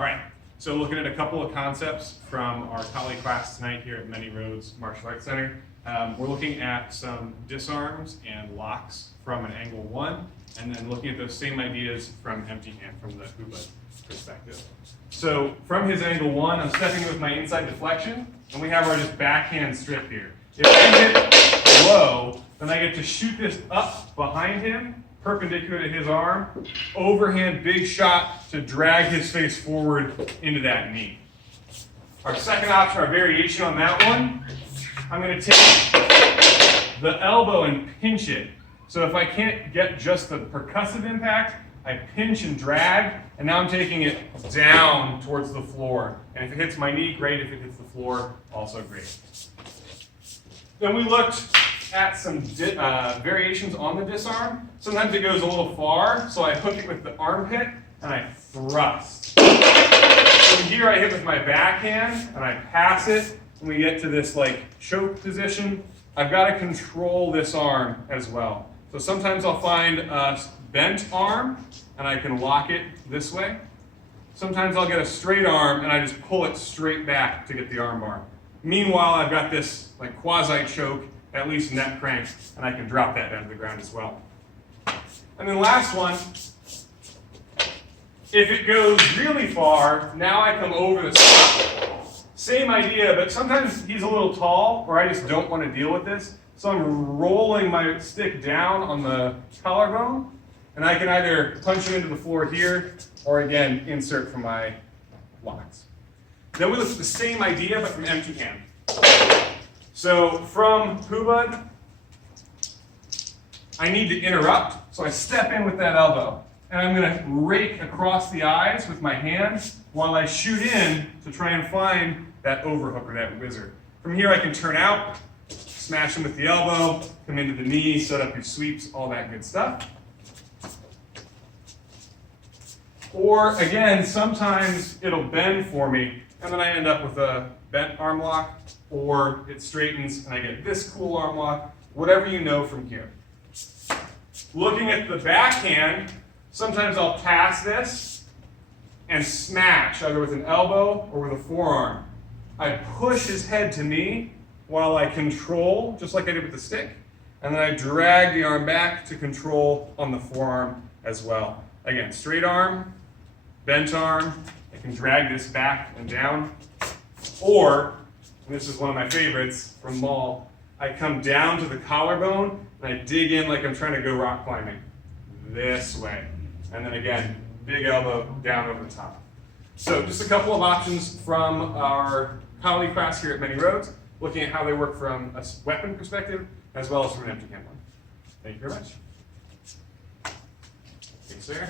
All right, so looking at a couple of concepts from our colleague class tonight here at Many Roads Martial Arts Center. We're looking at some disarms and locks from an angle 1, and then looking at those same ideas from empty hand, from the Hubad perspective. So from his angle 1, I'm stepping with my inside deflection, and we have our just backhand strip here. If I hit low, then I get to shoot this up behind him, perpendicular to his arm, overhand big shot to drag his face forward into that knee. Our second option, our variation on that one, I'm going to take the elbow and pinch it. So if I can't get just the percussive impact, I pinch and drag, and now I'm taking it down towards the floor. And if it hits my knee, great. If it hits the floor, also great. Then we looked at some variations on the disarm. Sometimes it goes a little far, so I hook it with the armpit, and I thrust. From here, I hit with my backhand, and I pass it, and we get to this like choke position. I've got to control this arm as well. So sometimes I'll find a bent arm, and I can lock it this way. Sometimes I'll get a straight arm, and I just pull it straight back to get the arm bar. Meanwhile, I've got this like quasi choke, at least neck crank, and I can drop that down to the ground as well. And then last one, if it goes really far, now I come over the top. Same idea, but sometimes he's a little tall, or I just don't want to deal with this. So I'm rolling my stick down on the collarbone, and I can either punch him into the floor here, or again, insert from my locks. Then we look at the same idea, but from empty hand. So from Hubad, I need to interrupt, so I step in with that elbow. And I'm going to rake across the eyes with my hands while I shoot in to try and find that overhook or that wizard. From here I can turn out, smash him with the elbow, come into the knee, set up your sweeps, all that good stuff. Or again, sometimes it'll bend for me, and then I end up with a bent arm lock, or it straightens and I get this cool arm lock, whatever you know from here. Looking at the backhand, sometimes I'll pass this and smash, either with an elbow or with a forearm. I push his head to me while I control, just like I did with the stick, and then I drag the arm back to control on the forearm as well. Again, straight arm, bent arm, I can drag this back and down, or, and this is one of my favorites from Maul, I come down to the collarbone and I dig in like I'm trying to go rock climbing, this way. And then again, big elbow down over the top. So just a couple of options from our colleague class here at Many Roads, looking at how they work from a weapon perspective, as well as from an empty hand one. Thank you very much. Thanks, sir.